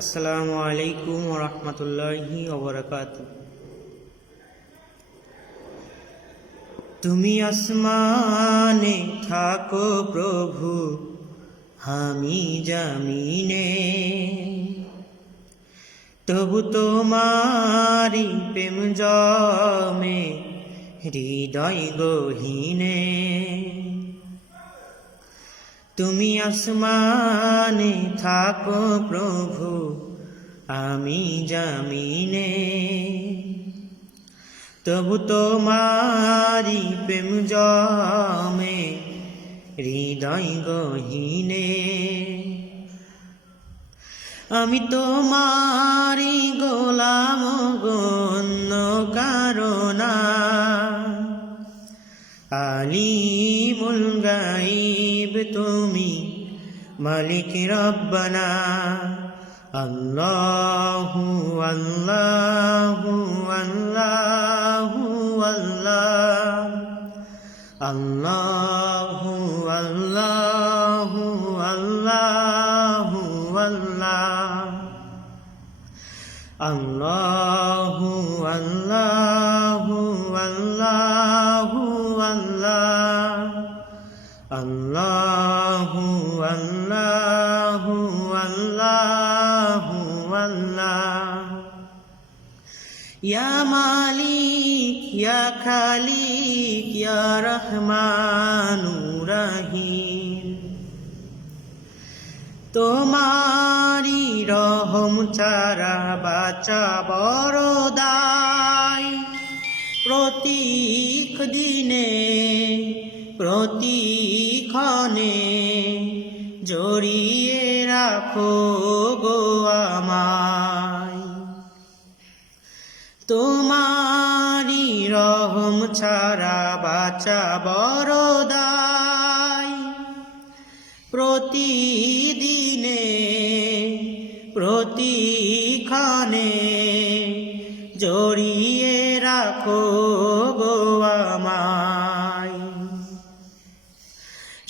আসসালামু আলাইকুম ওয়া রাহমাতুল্লাহি ওয়া বারাকাতুহু। তুমি আসমানে থাকো প্রভু, আমি জমিনে, তবু তোমারি প্রেম জমে হৃদয় গহীনে। তুমি আসমানে থাকো প্রভু, আমি জমিনে, তবু তোমারি প্রেম জমে হৃদয় গহীনে। আমি তোমারি গোলাম গণ্য কারণা, আলিমুল গাইব তুমি মালিক রব্বানা। আল্লাহু আল্লাহু আল্লাহু আল্লাহ, আল্লাহু আল্লাহু আল্লাহু আল্লাহ, আল্লাহু আল্লাহু আল্লাহু আল্লাহ, আল্লাহু আল্লাহু আল্লাহু আল্লাহ। ইয়া মালিক ইয়া খালিক ইয়া রহমানুর রহিম, তোমারি রহম ছাড়া বাঁচা বড় দায়। প্রতীক দিনে প্রতিক্ষণে জড়িয়ে রাখো গো আমায়। তোমারি রহম ছাড়া বাঁচা বড় দায়। প্রতিদিনে প্রতিক্ষণে জড়িয়ে রাখো গো আমায়।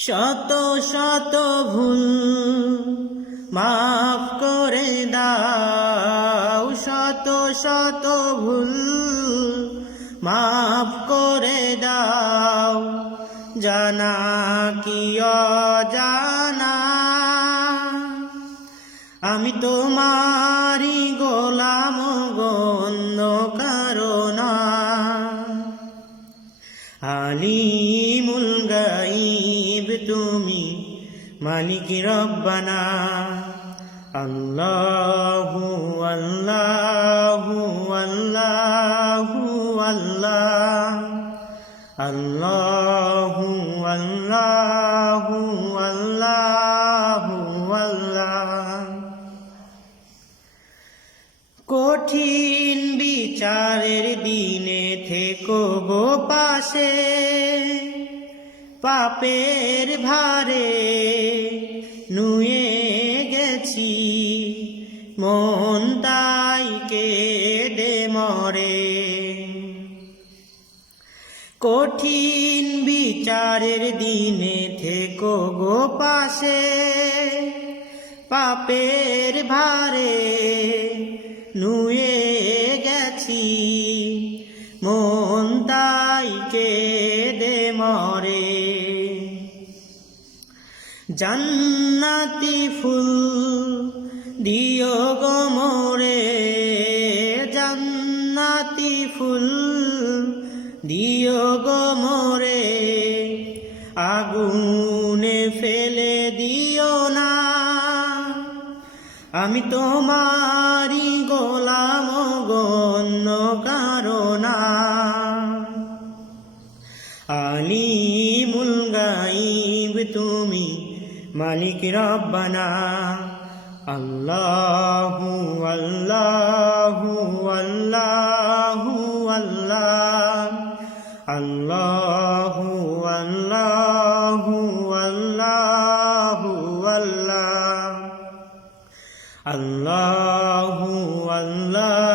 শত শত ভুল মাফ করে দাও, শত শত ভুল মাফ করে দাও, জানা কি অজানা। আমি তোমারি গোলাম গণ্য কারণা, আলিমুল গাইব তুমি মালিক রব্বানা। আল্লাহু আল্লাহু আল্লাহু আল্লাহ, আল্লাহু আল্লাহু আল্লাহু আল্লাহ। কঠিন বিচারের দিনে থেকো গো পাশে, পাপের ভারে নুয়ে গেছি মন তাই কেঁদে মরে। কঠিন বিচারের দিনে থেকো গো পাশে, পাপের ভারে নুয়ে গেছি মন তাই কেঁদে মরে। জান্নাতি ফুল দিও গো মোরে, জান্নাতি ফুল দিও গো মোরে, আগুনে ফেলে দিও না। আমি তোমারি গোলাম গণ্য কারণা, আলিমুল গাইব তুমি মালিক রব্বানা। আল্লাহু আল্লাহু আল্লাহু আল্লাহ, আল্লাহু আল্লাহু আল্লাহু আল্লাহ, আল্লাহু আল্লাহ